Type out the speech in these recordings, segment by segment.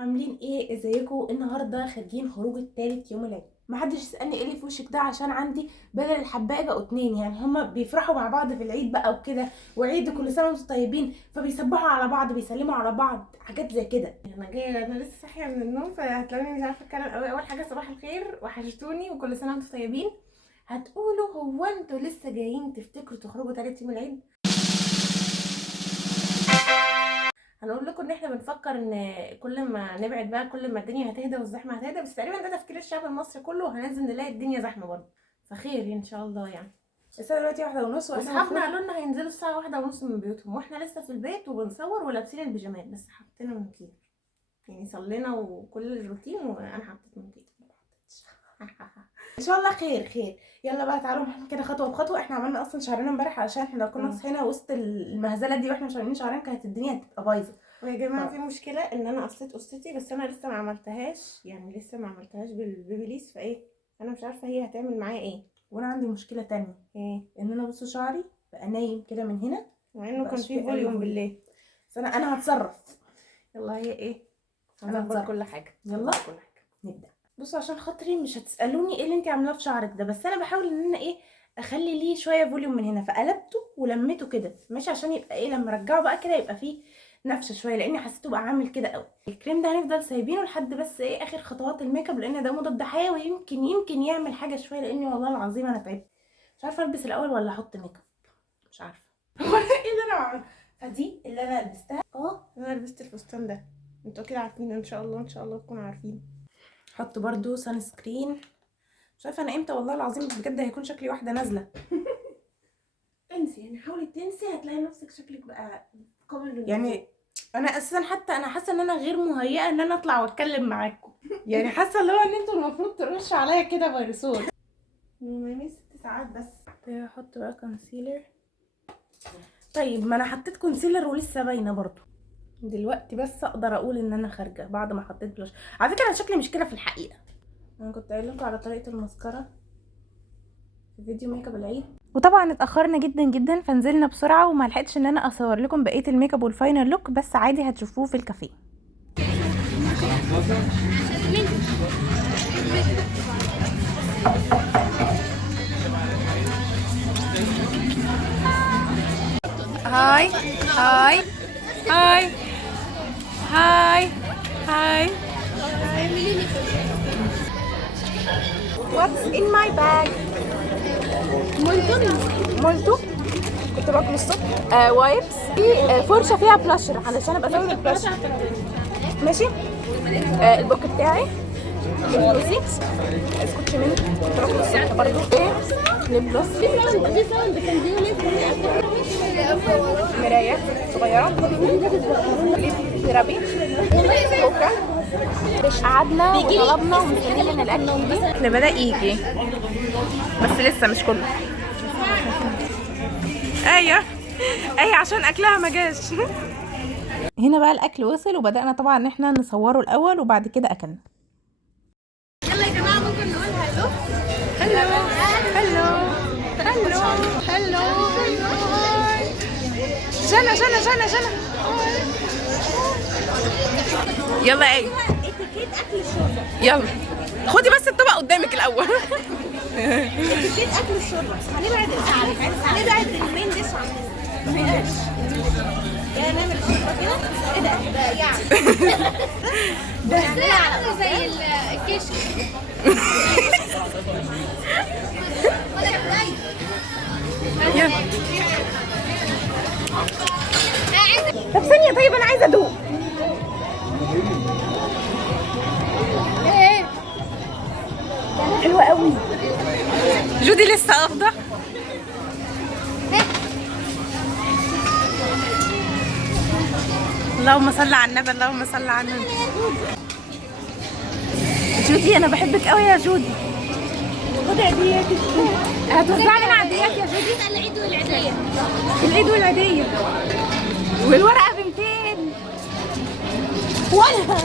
عاملين ايه؟ ازيكم؟ النهارده خارجين خروجه تالت يوم العيد. محدش يسالني ايه اللي في وشك ده، عشان عندي بدل الحبايه بقوا اتنين. يعني هما بيفرحوا مع بعض في العيد بقى وكده، وعيد كل سنه وانتم طيبين، فبيصبحوا على بعض، بيسلموا على بعض، حاجات زي كده. انا لسه صاحيه من النوم، فهتلاقوني مش عارفه اتكلم قوي. اول حاجه صباح الخير، وحشتوني وكل سنه وانتم طيبين. هتقولوا هو انتوا لسه جايين تفتكروا تخرجوا تالت يوم العيد؟ هنقول لكم ان احنا بنفكر ان كل ما نبعد بقى كل ما الدنيا هتهدى والزحمه هتهدى، بس تقريبا ده تفكير الشعب المصري كله، وهننزل نلاقي الدنيا زحمه برضه، فخير ان شاء الله يعني. الساعه دلوقتي 1:30، واصحابنا قالوا لنا هينزلوا الساعه 1:30 من بيوتهم، واحنا لسه في البيت وبنصور ولابسين البيجامات، بس حطينا منكير يعني، صلينا وكل الروتين وانا حطيت منكير. ان شاء الله خير. يلا بقى تعالوا نعمل كده خطوه بخطوه. احنا عملنا اصلا شعرنا امبارح، علشان احنا لو كنا صحينا وسط المهزله دي واحنا مش عاملين شعرنا كانت الدنيا هتبقى بايظه. ويا جماعه في مشكله ان انا قصيت قصتي، بس انا لسه ما عملتهاش، يعني لسه ما عملتهاش بالبيبيليس، فايه انا مش عارفه هي هتعمل معايا ايه. وانا عندي مشكله تانية، ايه؟ ان انا بصوا شعري بقى نايم كده من هنا، مع انه كان في فوليوم بالليل. بس انا هتصرف. يلا هي ايه، هنظبط هنظبط كل حاجه. يلا نبدا. بصوا عشان خاطري مش هتسالوني ايه اللي انت عاملاه في شعرك ده، بس انا بحاول ان انا ايه اخلي ليه شويه فوليوم من هنا، فقلبته ولميته كده ماشي، عشان يبقى ايه لما ارجعه بقى كده يبقى فيه نفشه شويه، لاني حسيته بقى عامل كده قوي. الكريم ده هنفضل سايبينه لحد بس ايه اخر خطوات الميك اب، لان ده مضاد حيوي ويمكن يعمل حاجه شويه، لاني والله العظيم انا تعبت، مش عارفه البس الاول ولا احط ميك اب، مش عارفه ايه اللي انا بعمله. فدي اللي انا لبستها. انا لبست الفستان ده، انتوا كده عارفين ان شاء الله تكونوا عارفين. حط برضو سان سكرين، مش عارفه انا امتى والله العظيم بجد هيكون شكلي واحده نازله. انسي يعني، حاولي تنسي، هتلاقي نفسك شكلك بقى قابل يعني انا اساسا حتى انا حاسه ان انا غير مهيئه ان انا اطلع واتكلم معاكم، يعني حاسه اللي هو ان انتوا المفروض ترشوا عليا كده فيروسات. يومين 6 ساعات بس. احط بقى كونسيلر. طيب ما انا حطيت كونسيلر ولسه باينه برضو دلوقتي، بس اقدر اقول ان انا خارجه بعد ما حطيت بلاش. على فكره انا شكلي مش كده في الحقيقه، انا كنت قايله لكم على طريقه الماسكارا في فيديو ميك اب العيد، وطبعا اتاخرنا جدا فنزلنا بسرعه وما لحقتش ان انا اصور لكم بقيه الميك اب والفاينل لوك، بس عادي هتشوفوه في الكافيه. هاي هاي هاي هاي هاي. What's in my bag؟ مولتو كنت باكل الصبح. وايبس، في فرشه فيها بلاشر علشان ابقى ازود البلاشر، ماشي. البوك بتاعي، البلوزي، سكوتش ميني كنت باكل الصبح برضه. ايه ليب جلوس، مرايه صغيره، ليب ثيرابي، كوكا. قعدنا وطلبنا ومستنيين الاكل يجي، اللي بدا يجي بس لسه مش كله. ايوه عشان اكلها ما جاش. هنا بقى الاكل وصل، وبدانا طبعا ان احنا نصوره الاول وبعد كده اكلنا. يلا يا جماعه ممكن نقول هلو جنى يلا ايه يلا خدي بس الطبق قدامك الاول. اتيكيت اكل الشوربه، هنبعد المين ديش عننا، يا نعمل الشوربه كده. ايه ده يعني ده عامله زي الكشك. طب ثانيه، طيب انا عايزه ادوق. حلوه قوي. جودي لسه قابضه. اللهم صل على النبي، اللهم صل على النبي. جودي انا بحبك قوي يا جودي. خدي عيدياتك، هتوزعي لنا عيديات يا جودي. العيد والعيديه والورقه ب 200 وانا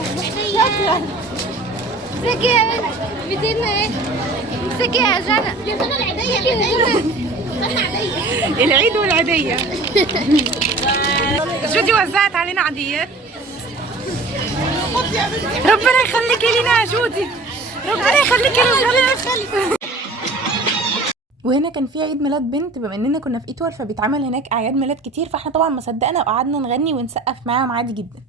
شكرا. ازيك يا بنت؟ 200 ايه؟ ازيك يا جنى؟ يا جنى العيد والعيديه. جودي وزعت علينا عيديات. خد يا ربنا يخليكي لينا يا جودي، ربنا يخليكي لينا. وهنا كان في عيد ميلاد بنت، بما اننا كنا في ايتوال فبيتعمل هناك اعياد ميلاد كتير، فاحنا طبعا ما صدقنا وقعدنا نغني ونسقف معاهم عادي جدا.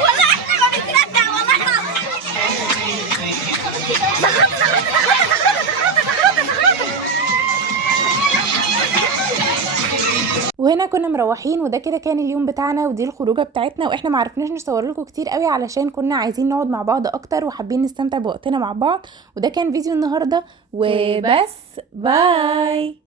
والله احنا ما بنصدق والله. وهنا كنا مروحين، وده كده كان اليوم بتاعنا ودي الخروجه بتاعتنا، واحنا ما عرفناش نصور لكم كتير قوي علشان كنا عايزين نقعد مع بعض اكتر وحابين نستمتع بوقتنا مع بعض. وده كان فيديو النهارده وبس. باي.